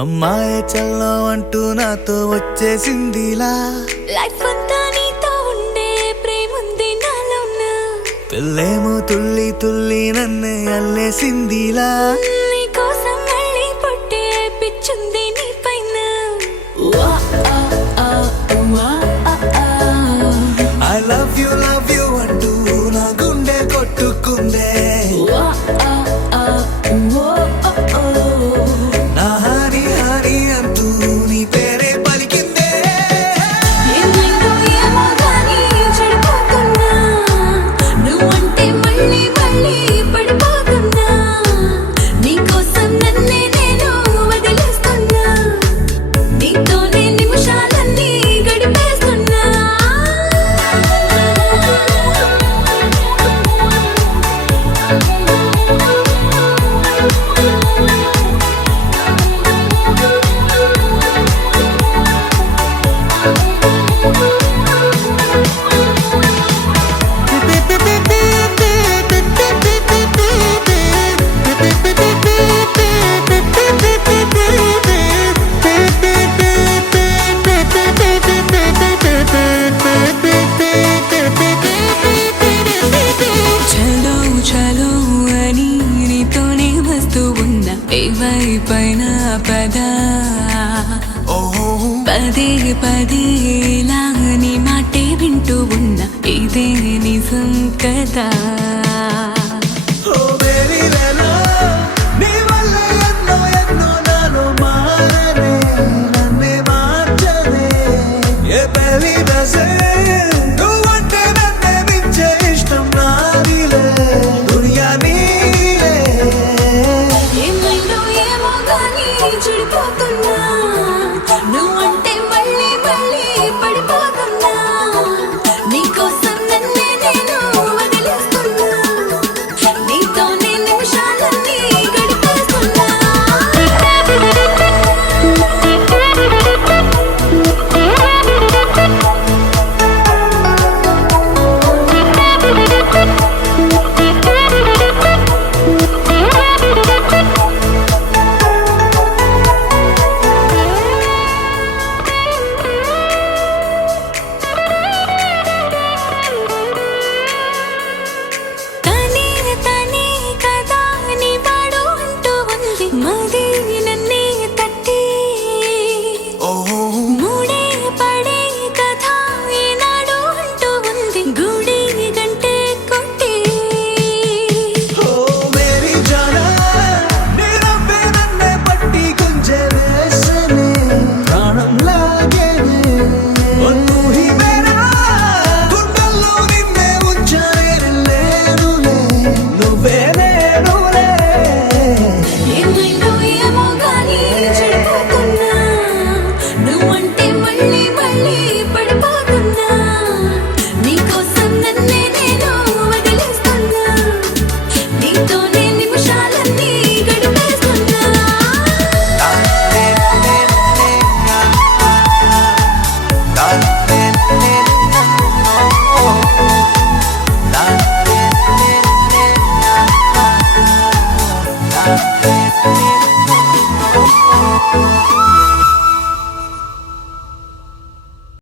అమ్మాయి చల్లో అంటూ నాతో వచ్చేసిందిలా లైఫ్ అంతా నీతో ఉండే ప్రేముంది నాలోన పిల్లేమో తుల్లి తుల్లి నన్నే అల్లేసిందిలా నీ కోసం మళ్ళీ పుట్టే పిచ్చుంది నీ పైన ఐ లవ్ యు అంటూ నా గుండె కొట్టుకుందే నా హరి హరి అంటూ నీ పేరే పలికిందే ఏమైందో ఏమో గానీ చెడిపోతున్నా నువ్వంటే మళ్ళీ మళ్ళీ పడిపోతున్నా నీకోసం నన్నే నేను వదిలేస్తున్నా నీతోనే నిమిషాలన్నీ గడిపేస్తున్నా చలో చలో అని నీతోనే వస్తూ ఉన్నా ఏవైపైన పదా పదే పదే ఇలా నీ మాటే వింటూ ఉన్నా ఇదే నిజం కదా ఓ బేబీ లేలో నీ వల్ల ఎన్నో ఎన్నో నాలో మారనే నన్నే మార్చనే ఏ బేబీ బసే